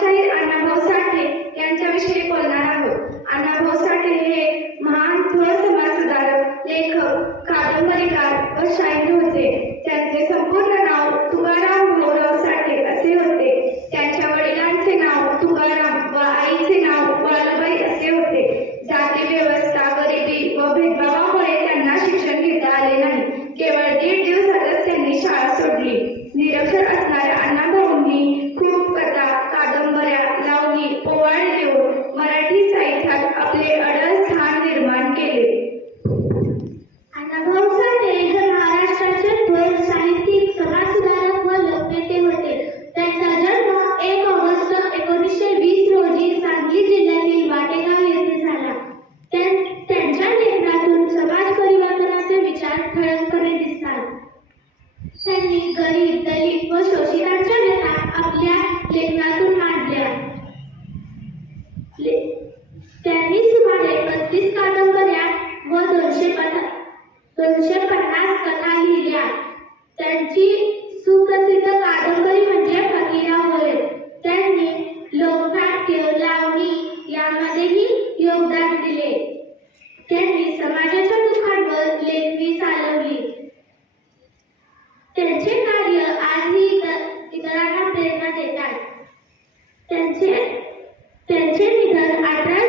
शाहीर अण्णाभाऊ साठे यांच्याविषयी बोलणार आहोत. अण्णाभाऊ साठे हे महान थोर समाजसुधारक, लेखक, कादंबरीकार व शाहीर होते. त्यांचे संपूर्ण नाव तुकाराम भाऊराव साठे असे होते. त्यांच्या वडिलांचे नाव तुकाराम व आईचे नाव बालबाई असे होते. जाती व्यवस्था, गरिबी व भेदभावामुळे त्यांना शिक्षण घेता आले नाही. केवळ 1.5 दिवसातच त्यांनी शाळा सोडली. निरक्षर असणाऱ्या अण्णाभाऊंनी खूप कथा, कादंबऱ्या, लावणी, पोवाडे लिहून मराठी साहित्यात आपले अढळ स्थान निर्माण केले. अण्णाभाऊ साठे हे महाराष्ट्राचे थोर साहित्यिक, समाजसुधारक व लोकनेते होते. त्यांचा जन्म 1 ऑगस्ट 1920 रोजी सांगली जिल्ह्यातील वाटेगाव येथे झाला. त्यांच्या लेखनातून समाज परिवर्तनाचे विचार ठळकपणे दिसतात. त्यांनी गरीब, दलित व शोषितांच्या व्यथा आपल्या लेखनातून मांडल्या. त्यांनी सुमारे 35 कादंबऱ्या व 250 कथा लिहिल्या. त्यांची सुप्रसिद्ध कादंबरी म्हणजे फकीरा होय. त्यांनी लोकनाट्य, लावणी यामध्येही योगदान दिले. त्यांनी समाजाच्या दुःखांवर लेखणी चालवली. त्यांचे कार्य आजही इतरांना प्रेरणा देतात. त्यांचे निधन 18